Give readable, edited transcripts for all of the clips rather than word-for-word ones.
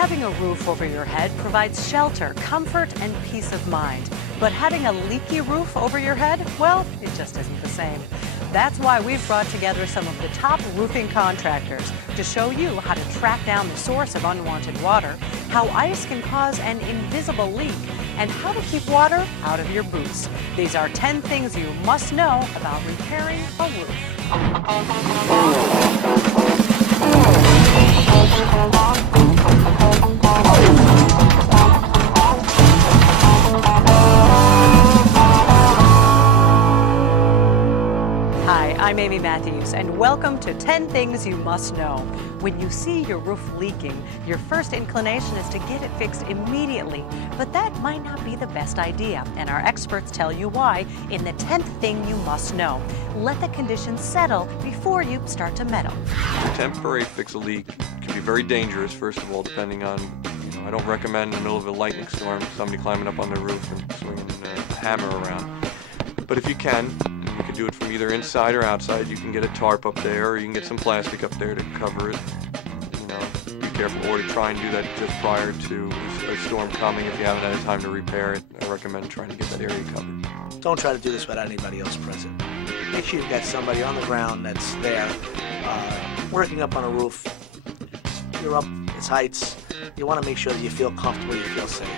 Having a roof over your head provides shelter, comfort, and peace of mind. But having a leaky roof over your head, well, it just isn't the same. That's why we've brought together some of the top roofing contractors to show you how to track down the source of unwanted water, how ice can cause an invisible leak, and how to keep water out of your boots. These are 10 things you must know about repairing a roof. Hi, I'm Amy Matthews, and welcome to 10 Things You Must Know. When you see your roof leaking, your first inclination is to get it fixed immediately, but that might not be the best idea, and our experts tell you why in the 10th thing you must know. Let the conditions settle before you start to meddle. Temporary fix a leak can be very dangerous, first of all, depending on, I don't recommend in the middle of a lightning storm somebody climbing up on the roof and swinging a hammer around. But if you can do it from either inside or outside. You can get a tarp up there, or you can get some plastic up there to cover it. Be careful, or to try and do that just prior to a storm coming. If you haven't had time to repair it, I recommend trying to get that area covered. Don't try to do this without anybody else present. Make sure you've got somebody on the ground that's there, working up on a roof. You're up its heights. You want to make sure that you feel comfortable, you feel safe.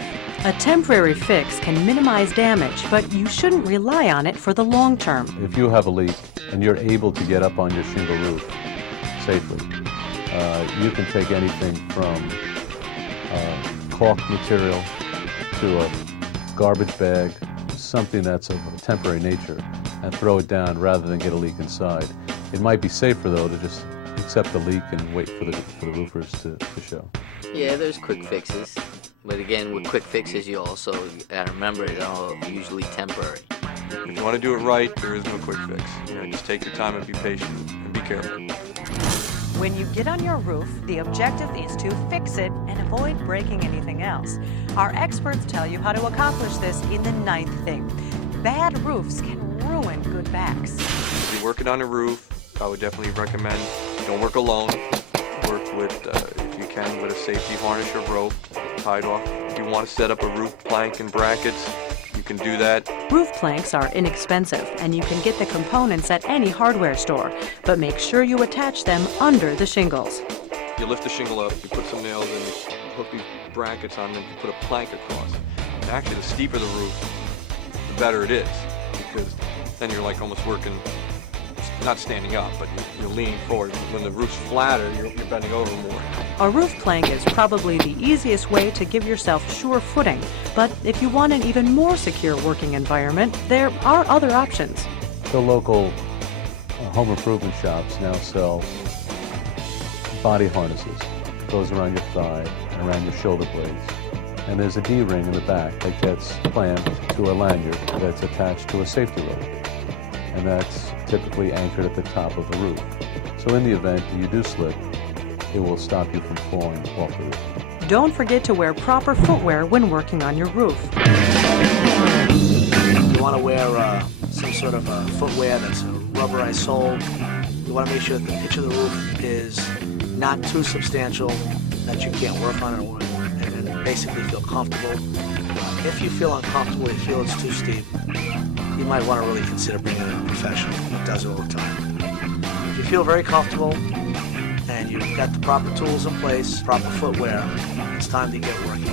A temporary fix can minimize damage, but you shouldn't rely on it for the long term. If you have a leak and you're able to get up on your shingle roof safely, you can take anything from caulk material to a garbage bag, something that's of a temporary nature, and throw it down rather than get a leak inside. It might be safer, though, to just accept the leak and wait for the roofers to show. Yeah, there's quick fixes. But again, with quick fixes, you also got to remember it's all usually temporary. If you want to do it right, there is no quick fix. Just take your time and be patient and be careful. When you get on your roof, the objective is to fix it and avoid breaking anything else. Our experts tell you how to accomplish this in the 9th thing. Bad roofs can ruin good backs. If you're working on a roof, I would definitely recommend don't work alone. Work with, if you can, with a safety harness or rope tied off. If you want to set up a roof plank and brackets, you can do that. Roof planks are inexpensive, and you can get the components at any hardware store, but make sure you attach them under the shingles. You lift the shingle up, you put some nails in, you hook these brackets on them, you put a plank across. And actually, the steeper the roof, the better it is, because then you're like almost working, not standing up, but you're leaning forward. When the roof's flatter, you're bending over more. A roof plank is probably the easiest way to give yourself sure footing, but if you want an even more secure working environment, there are other options. The local home improvement shops now sell body harnesses. It goes around your thigh and around your shoulder blades. And there's a D-ring in the back that gets clamped to a lanyard that's attached to a safety rope. And that's typically anchored at the top of the roof. So in the event you do slip, it will stop you from falling off the roof. Don't forget to wear proper footwear when working on your roof. You want to wear some sort of footwear that's a rubberized sole. You want to make sure that the pitch of the roof is not too substantial that you can't work on it and basically feel comfortable. If you feel uncomfortable, you feel it's too steep, you might want to really consider bringing in a professional who does it all the time. If you feel very comfortable and you've got the proper tools in place, proper footwear, it's time to get working.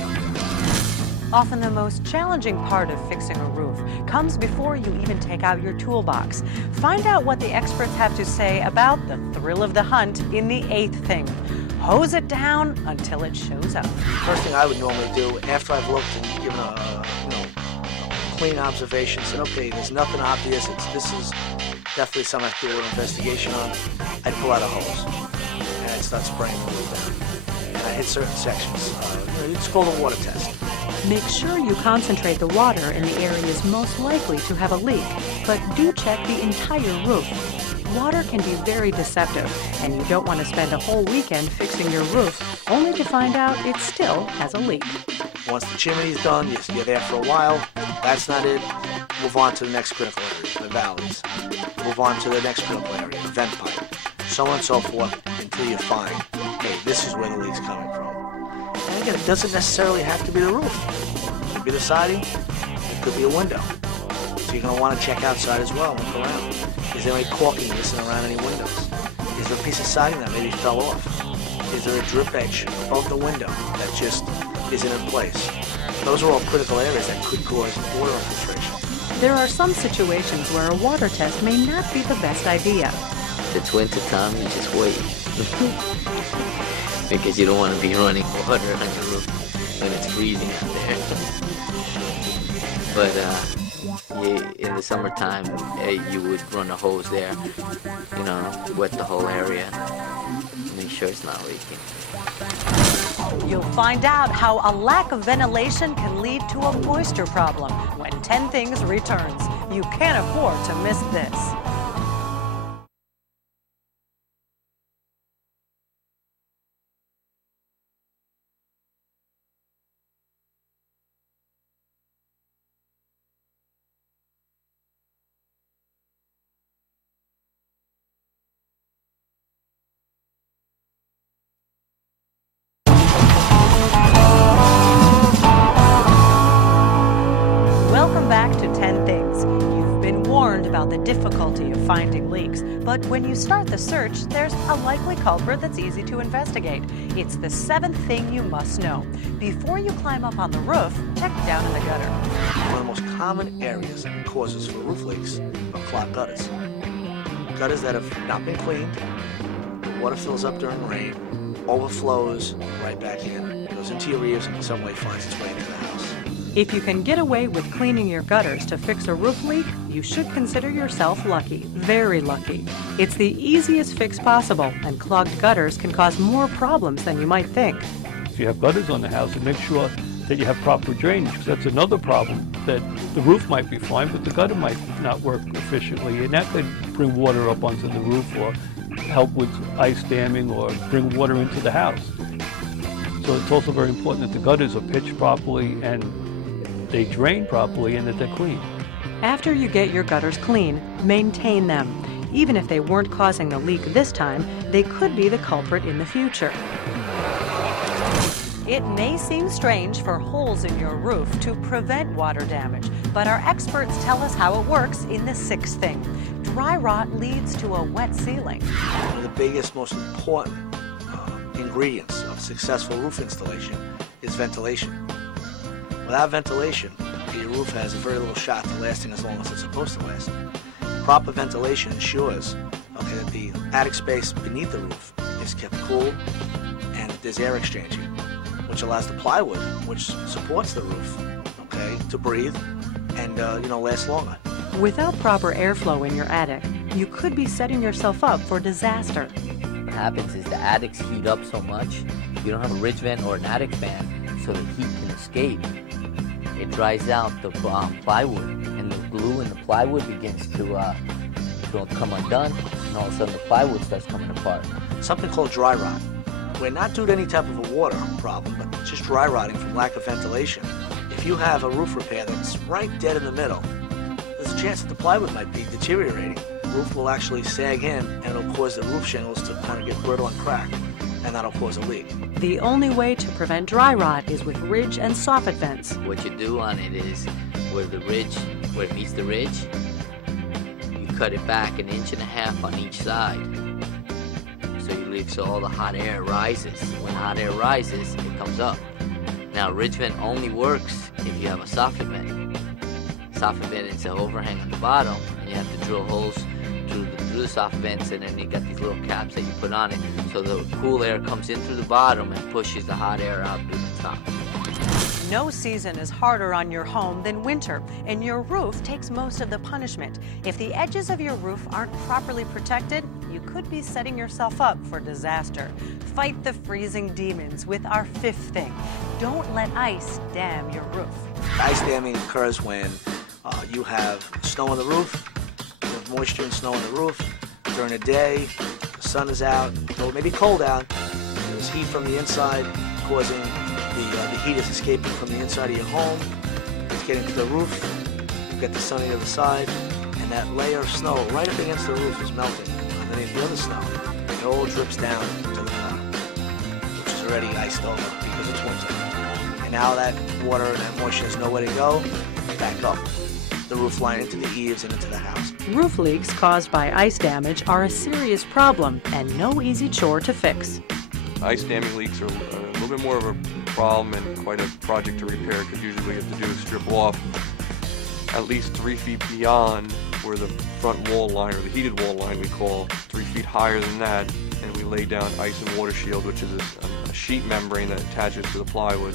Often the most challenging part of fixing a roof comes before you even take out your toolbox. Find out what the experts have to say about the thrill of the hunt in the 8th thing. Hose it down until it shows up. First thing I would normally do after I've looked and given a clean observation, said, okay, there's nothing obvious. This is definitely something I have to do an investigation on. I'd pull out a hose and I'd start spraying the roof down. And I hit certain sections. It's called a water test. Make sure you concentrate the water in the areas most likely to have a leak, but do check the entire roof. Water can be very deceptive, and you don't want to spend a whole weekend fixing your roof only to find out it still has a leak. Once the chimney's done, you're there for a while. That's not it. Move on to the next critical area, the valleys. Move on to the next critical area, the vent pipe. So on and so forth until you find, hey, this is where the leak's coming from. And again, it doesn't necessarily have to be the roof. It could be the siding, it could be a window. So you're going to want to check outside as well and look around. Is there any caulking missing around any windows? Is there a piece of siding that maybe fell off? Is there a drip edge above the window that just isn't in place? Those are all critical areas that could cause water infiltration. There are some situations where a water test may not be the best idea. If it's winter time, you just wait. Because you don't want to be running water on your roof when it's freezing out there. But in the summertime, you would run a hose there, wet the whole area, make sure it's not leaking. You'll find out how a lack of ventilation can lead to a moisture problem when 10 Things returns. You can't afford to miss this. Welcome back to 10 Things. You've been warned about the difficulty of finding leaks, but when you start the search, there's a likely culprit that's easy to investigate. It's the 7th thing you must know. Before you climb up on the roof, check down in the gutter. One of the most common areas and causes for roof leaks are clogged gutters. Gutters that have not been cleaned, the water fills up during rain, overflows right back in, goes into your eaves and in some way finds its way into the house. If you can get away with cleaning your gutters to fix a roof leak, you should consider yourself lucky, very lucky. It's the easiest fix possible, and clogged gutters can cause more problems than you might think. If you have gutters on the house, and make sure that you have proper drainage, because that's another problem, that the roof might be fine, but the gutter might not work efficiently, and that could bring water up onto the roof or help with ice damming or bring water into the house. So it's also very important that the gutters are pitched properly and they drain properly and that they're clean. After you get your gutters clean, maintain them. Even if they weren't causing the leak this time, they could be the culprit in the future. It may seem strange for holes in your roof to prevent water damage, but our experts tell us how it works in the 6th thing. Dry rot leads to a wet ceiling. One of the biggest, most important ingredients of successful roof installation is ventilation. Without ventilation, your roof has a very little shot to lasting as long as it's supposed to last. Proper ventilation ensures that the attic space beneath the roof is kept cool and there's air exchanging, which allows the plywood, which supports the roof, to breathe and last longer. Without proper airflow in your attic, you could be setting yourself up for disaster. What happens is the attics heat up so much, you don't have a ridge vent or an attic fan, so the heat can escape. It dries out the plywood, and the glue in the plywood begins to come undone, and all of a sudden the plywood starts coming apart. Something called dry rot. We're not due to any type of a water problem, but just dry rotting from lack of ventilation. If you have a roof repair that's right dead in the middle, there's a chance that the plywood might be deteriorating. The roof will actually sag in, and it'll cause the roof shingles to kind of get brittle and crack, and that'll cause a leak. The only way to prevent dry rot is with ridge and soffit vents. What you do on it is, where it meets the ridge, you cut it back 1.5 inches on each side. So all the hot air rises. When hot air rises, it comes up. Now, ridge vent only works if you have a soffit vent. Soffit vent is an overhang on the bottom, and you have to drill holes through the soffit vents, and then you got these little caps that you put on it, so the cool air comes in through the bottom and pushes the hot air out through the top. No season is harder on your home than winter, and your roof takes most of the punishment. If the edges of your roof aren't properly protected, you could be setting yourself up for disaster. Fight the freezing demons with our 5th thing. Don't let ice dam your roof. Ice damming occurs when you have snow on the roof, you have moisture and snow on the roof. During the day, the sun is out, though it may be cold out, there's heat from the inside causing the heat is escaping from the inside of your home. It's getting to the roof. You get the sun on the other side, and that layer of snow right up against the roof is melting underneath the other snow. It all drips down to the bottom, which is already iced over because it's winter. And now that water and that moisture has nowhere to go, back up the roof line into the eaves and into the house. Roof leaks caused by ice damage are a serious problem and no easy chore to fix. Ice damming leaks are a little bit more of a problem and quite a project to repair, because usually what you have to do is strip off at least 3 feet beyond where the front wall line, or the heated wall line we call, 3 feet higher than that, and we lay down ice and water shield, which is a sheet membrane that attaches to the plywood,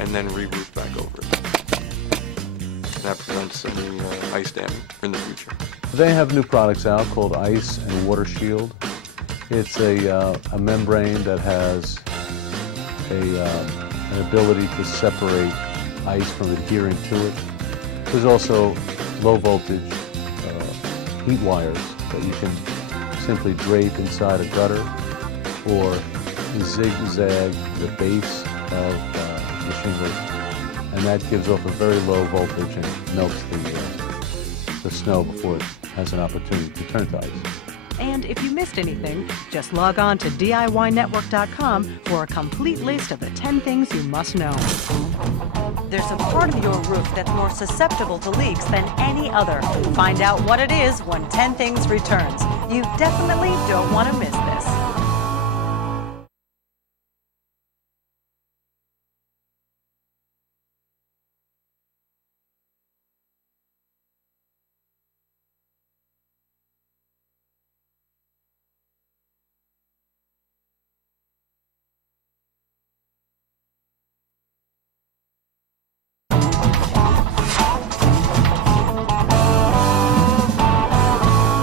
and then re-roof back over it. That prevents any ice damming in the future. They have new products out called Ice and Water Shield. It's a membrane that has an ability to separate ice from adhering to it. There's also low voltage heat wires that you can simply drape inside a gutter or zigzag the base of the shingles, and that gives off a very low voltage and melts the snow before it has an opportunity to turn to ice. And if you missed anything, just log on to DIYnetwork.com for a complete list of the 10 things you must know. There's a part of your roof that's more susceptible to leaks than any other. Find out what it is when 10 Things returns. You definitely don't want to miss this.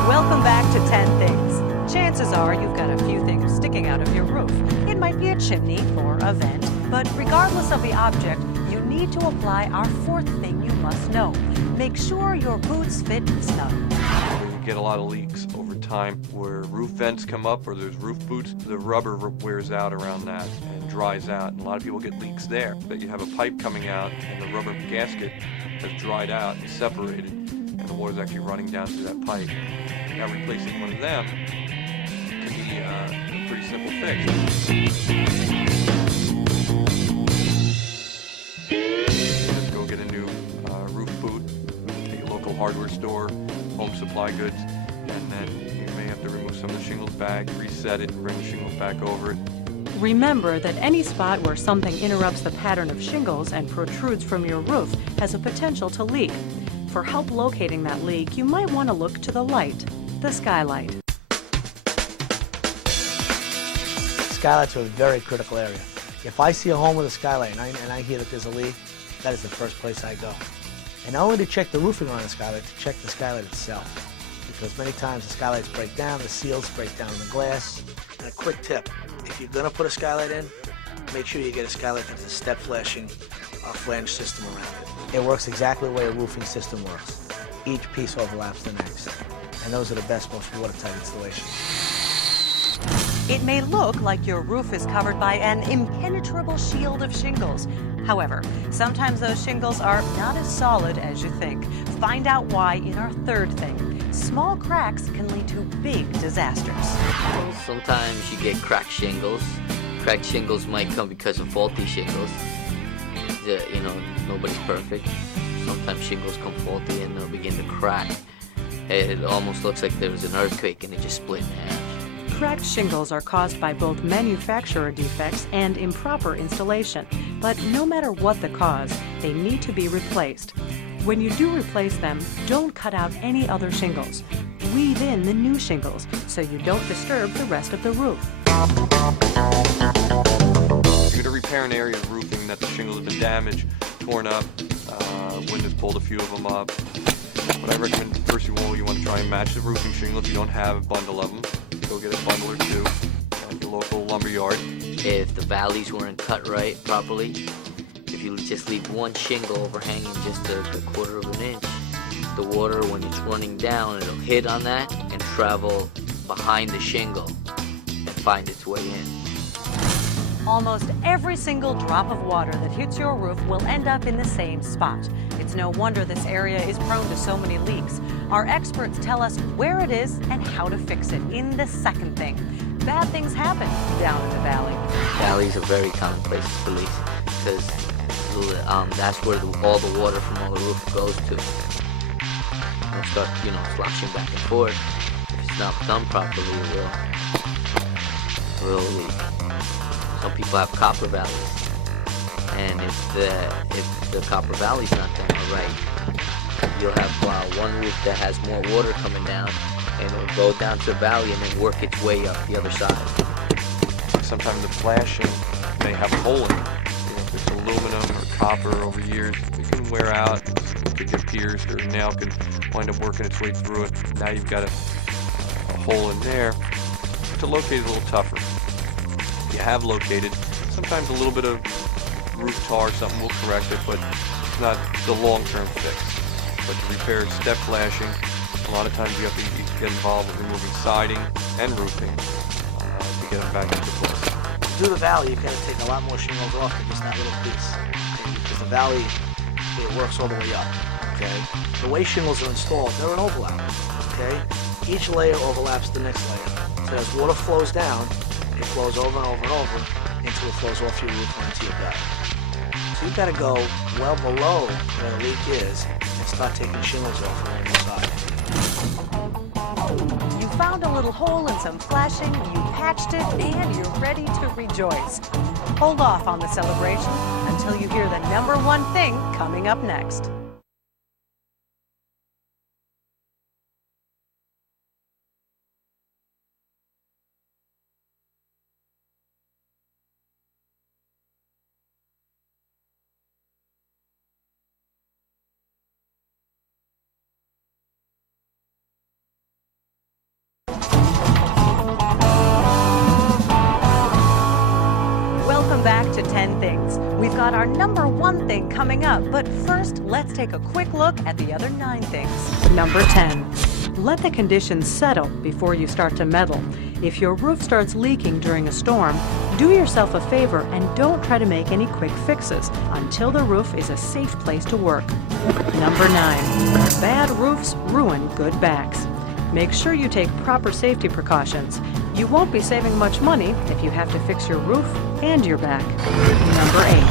Welcome back to 10 Things. Chances are you've got a few things sticking out of your roof. It might be a chimney or a vent, but regardless of the object, you need to apply our fourth thing you must know. Make sure your boots fit snug. You get a lot of leaks over time where roof vents come up or there's roof boots, the rubber wears out around that and dries out, and a lot of people get leaks there. But you have a pipe coming out and the rubber gasket has dried out and separated, and the water's actually running down through that pipe. Now replacing one of them can be a pretty simple fix. Just go get a new roof boot at your local hardware store, home supply goods, and then you may have to remove some of the shingles back, reset it, bring the shingles back over it. Remember that any spot where something interrupts the pattern of shingles and protrudes from your roof has a potential to leak. For help locating that leak, you might want to look to the light, the skylight. Skylights are a very critical area. If I see a home with a skylight and I hear that there's a leak, that is the first place I go. And not only to check the roofing on the skylight, to check the skylight itself. Because many times the skylights break down, the seals break down in the glass. And a quick tip, if you're gonna put a skylight in, make sure you get a skylight that has a step flashing flange system around it. It works exactly the way a roofing system works. Each piece overlaps the next. And those are the best, most watertight installations. It may look like your roof is covered by an impenetrable shield of shingles. However, sometimes those shingles are not as solid as you think. Find out why in our third thing. Small cracks can lead to big disasters. Sometimes you get cracked shingles. Cracked shingles might come because of faulty shingles. Nobody's perfect. Sometimes shingles come faulty and they'll begin to crack. It almost looks like there was an earthquake and it just split in half. Cracked shingles are caused by both manufacturer defects and improper installation. But no matter what the cause, they need to be replaced. When you do replace them, don't cut out any other shingles. Weave in the new shingles so you don't disturb the rest of the roof. You're going to repair an area of roofing that the shingles have been damaged, torn up, wind has pulled a few of them up. What I recommend, first of all, you want to try and match the roofing shingle. If you don't have a bundle of them, go get a bundle or two at your local lumber yard. If the valleys weren't cut right properly, if you just leave one shingle overhanging just a quarter of an inch, the water, when it's running down, it'll hit on that and travel behind the shingle and find its way in. Almost every single drop of water that hits your roof will end up in the same spot. It's no wonder this area is prone to so many leaks. Our experts tell us where it is and how to fix it in the second thing. Bad things happen down in the valley. Valleys are very common places for leaks because that's where all the water from all the roof goes to. It'll start, sloshing back and forth. If it's not done properly, it will leak. Some people have copper valleys, and if the copper valley's not done right, you'll have one roof that has more water coming down, and it'll go down to the valley and then work its way up the other side. Sometimes the flashing may have a hole in it. If it's aluminum or copper over years, it can wear out, it could get pierced, or a nail can wind up working its way through it. Now you've got a hole in there. To locate is a little tougher. If you have located, sometimes a little bit of roof tar or something will correct it, but it's not the long-term fix. But to repair step flashing, a lot of times you have to get involved with removing siding and roofing to get them back into place. To do the valley, you've got to take a lot more shingles off than just that little piece. Okay? Because the valley, it works all the way up. Okay? The way shingles are installed, they're an overlap. Okay? Each layer overlaps the next layer. So as water flows down, it flows over and over and over until it flows off your roof and into your gutter. So you've got to go well below where the leak is and start taking shingles off along the side. You found a little hole and some flashing, you patched it, and you're ready to rejoice. Hold off on the celebration until you hear the number one thing coming up next. Welcome back to 10 Things. We've got our number one thing coming up, but first, let's take a quick look at the other 9 things. Number 10. Let the conditions settle before you start to meddle. If your roof starts leaking during a storm, do yourself a favor and don't try to make any quick fixes until the roof is a safe place to work. Number 9. Bad roofs ruin good backs. Make sure you take proper safety precautions. You won't be saving much money if you have to fix your roof and your back. Number 8.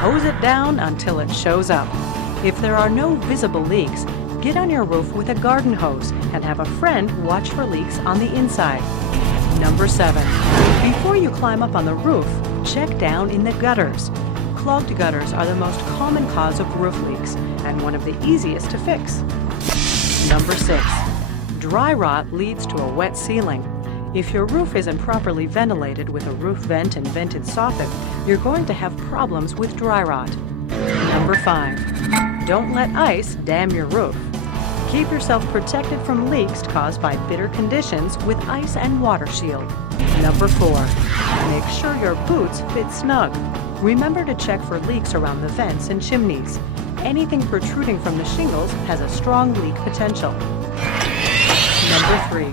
Hose it down until it shows up. If there are no visible leaks, get on your roof with a garden hose and have a friend watch for leaks on the inside. Number 7. Before you climb up on the roof, check down in the gutters. Clogged gutters are the most common cause of roof leaks and one of the easiest to fix. Number 6. Dry rot leads to a wet ceiling. If your roof isn't properly ventilated with a roof vent and vented soffit, you're going to have problems with dry rot. Number 5. Don't let ice dam your roof. Keep yourself protected from leaks caused by bitter conditions with ice and water shield. Number 4. Make sure your boots fit snug. Remember to check for leaks around the vents and chimneys. Anything protruding from the shingles has a strong leak potential. Number 3.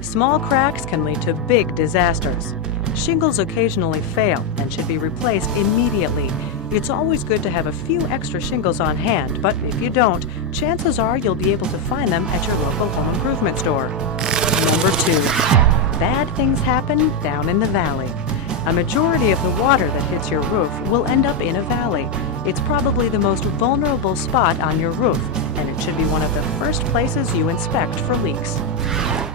Small cracks can lead to big disasters. Shingles occasionally fail and should be replaced immediately. It's always good to have a few extra shingles on hand, but if you don't, chances are you'll be able to find them at your local home improvement store. Number 2. Bad things happen down in the valley. A majority of the water that hits your roof will end up in a valley. It's probably the most vulnerable spot on your roof, and it should be one of the first places you inspect for leaks.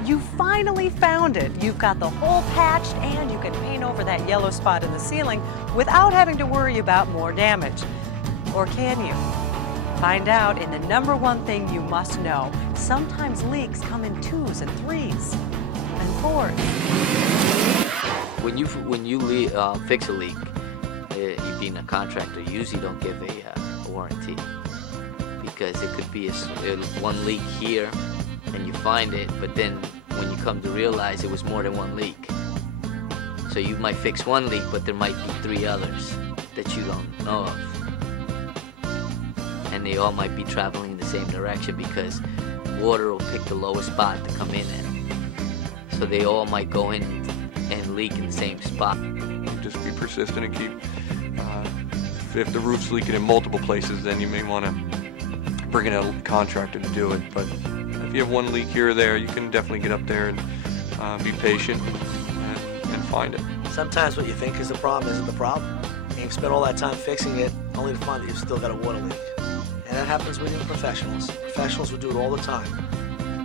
You finally found it. You've got the hole patched and you can paint over that yellow spot in the ceiling without having to worry about more damage. Or can you? Find out in the number one thing you must know. Sometimes leaks come in 2s and 3s and 4s. When you fix a leak, you being a contractor, you usually don't give a warranty, because it could be one leak here and you find it, but then when you come to realize it was more than one leak. So you might fix one leak, but there might be 3 others that you don't know of. And they all might be traveling in the same direction because water will pick the lowest spot to come in at. So they all might go in and leak in the same spot. Just be persistent and keep, if the roof's leaking in multiple places, then you may want to bring in a contractor to do it. But if you have one leak here or there, you can definitely get up there and be patient and find it. Sometimes what you think is the problem isn't the problem. And you spend all that time fixing it, only to find that you've still got a water leak. And that happens with even professionals. Professionals will do it all the time.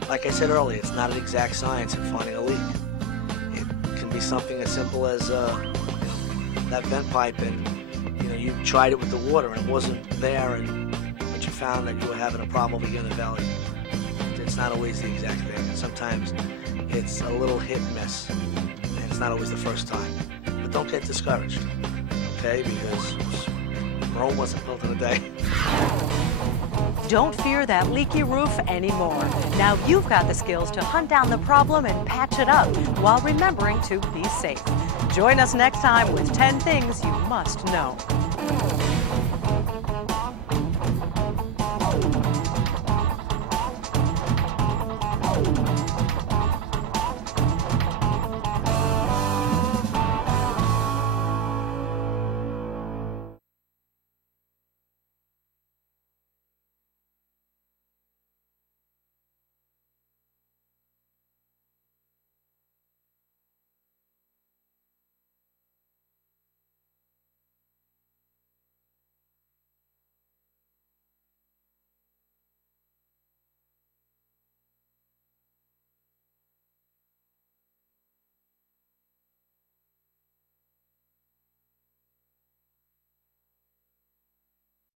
Like I said earlier, it's not an exact science in finding a leak. It can be something as simple as that vent pipe, and you tried it with the water and it wasn't there, but you found that you were having a problem over here in the valley. It's not always the exact thing. And sometimes it's a little hit and miss, and it's not always the first time. But don't get discouraged, okay? Because Rome wasn't built in a day. Don't fear that leaky roof anymore. Now you've got the skills to hunt down the problem and patch it up while remembering to be safe. Join us next time with 10 things you must know.